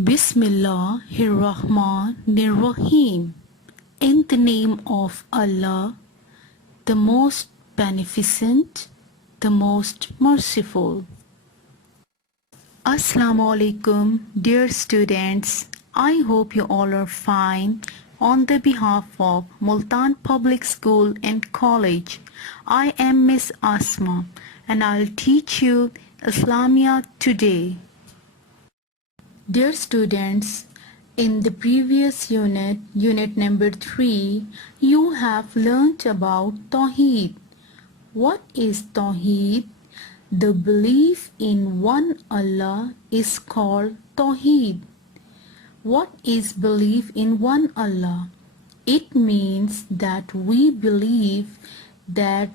Bismillahirrahmanirrahim. In the name of Allah, the most beneficent, the most merciful. Assalamu alaikum, dear students. I hope you all are fine. On the behalf of Multan Public School and College, I am Ms Asma and I'll teach you Islamiat today. Dear students, in the previous unit number 3, you have learnt about Tawheed. What is Tawheed? The belief in one Allah is called Tawheed. What is belief in one Allah? It means that we believe that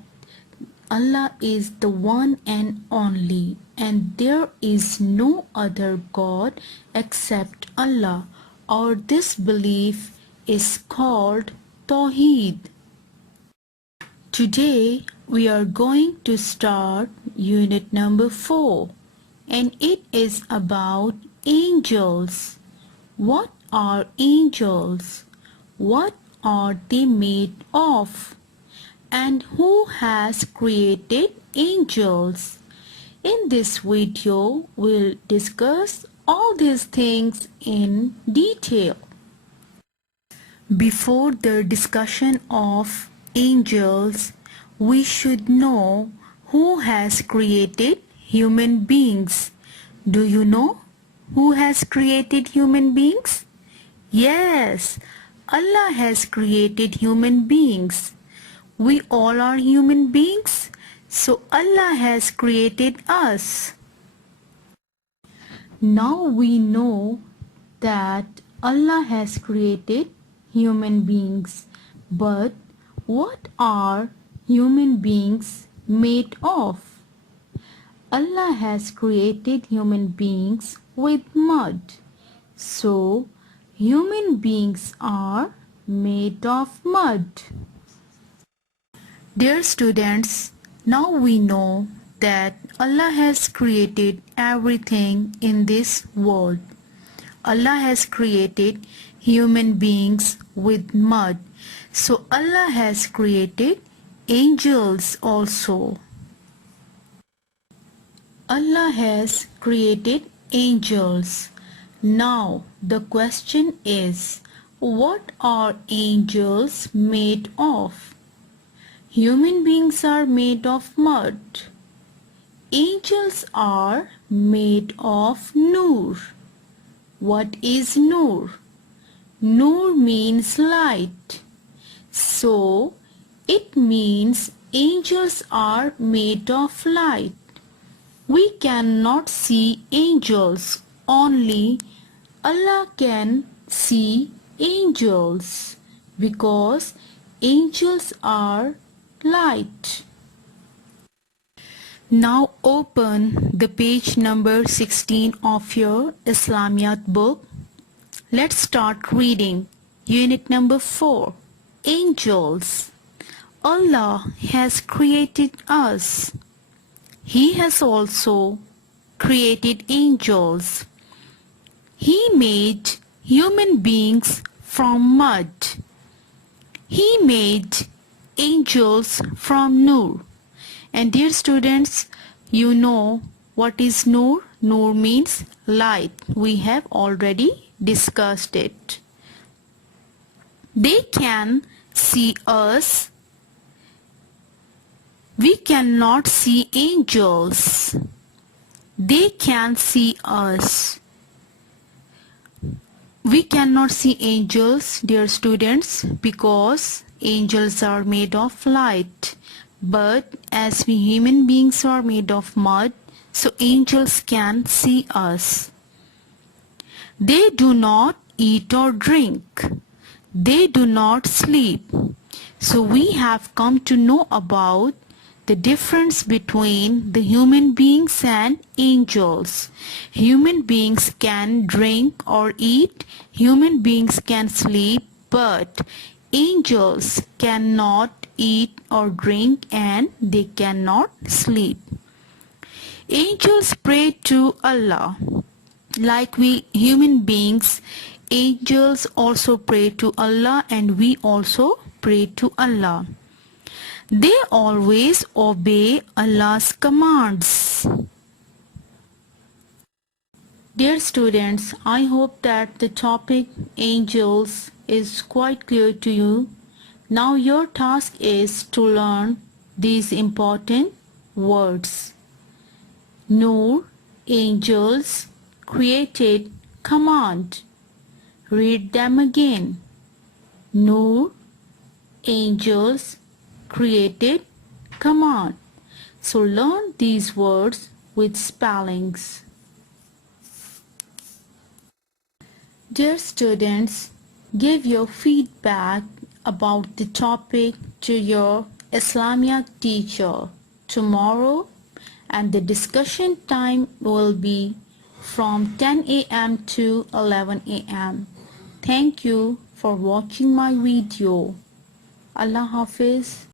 Allah is the one and only, and there is no other God except Allah, or this belief is called Tawheed. Today we are going to start unit number 4, and it is about angels. What are angels? What are they made of? And who has created angels? In this video, we'll discuss all these things in detail. Before the discussion of angels, we should know who has created human beings. Do you know who has created human beings? Yes, Allah has created human beings. We all are human beings, so Allah has created us. Now we know that Allah has created human beings, but what are human beings made of? Allah has created human beings with mud, so human beings are made of mud. Dear students, now we know that Allah has created everything in this world. Allah has created human beings with mud, so Allah has created angels also. Allah has created angels. Now the question is, what are angels made of? Human beings are made of mud. Angels are made of Noor. What is Noor? Noor means light. So it means angels are made of light. We cannot see angels, only Allah can see angels, because angels are light. Now open the page number 16 of your Islamiat book. Let's start reading unit number 4. Angels. Allah has created us. He has also created angels. He made human beings from mud. He made angels from Noor. And dear students, you know what is Noor? Noor means light. We have already discussed it. They can see us. We cannot see angels. They can see us. We cannot see angels, dear students, because angels are made of light. But as we human beings are made of mud, so angels can see us. They do not eat or drink. They do not sleep. So we have come to know about the difference between the human beings and angels. Human beings can drink or eat. Human beings can sleep, but angels cannot eat or drink and they cannot sleep. Angels pray to Allah. Like we human beings, angels also pray to Allah and we also pray to Allah. They always obey Allah's commands. Dear students, I hope that the topic angels is quite clear to you. Now your task is to learn these important words. Noor, angels, created, command. Read them again. Noor, angels, created, command. So learn these words with spellings. Dear students, give your feedback about the topic to your Islamiat teacher tomorrow, and the discussion time will be from 10 a.m. to 11 a.m. Thank you for watching my video. Allah Hafiz.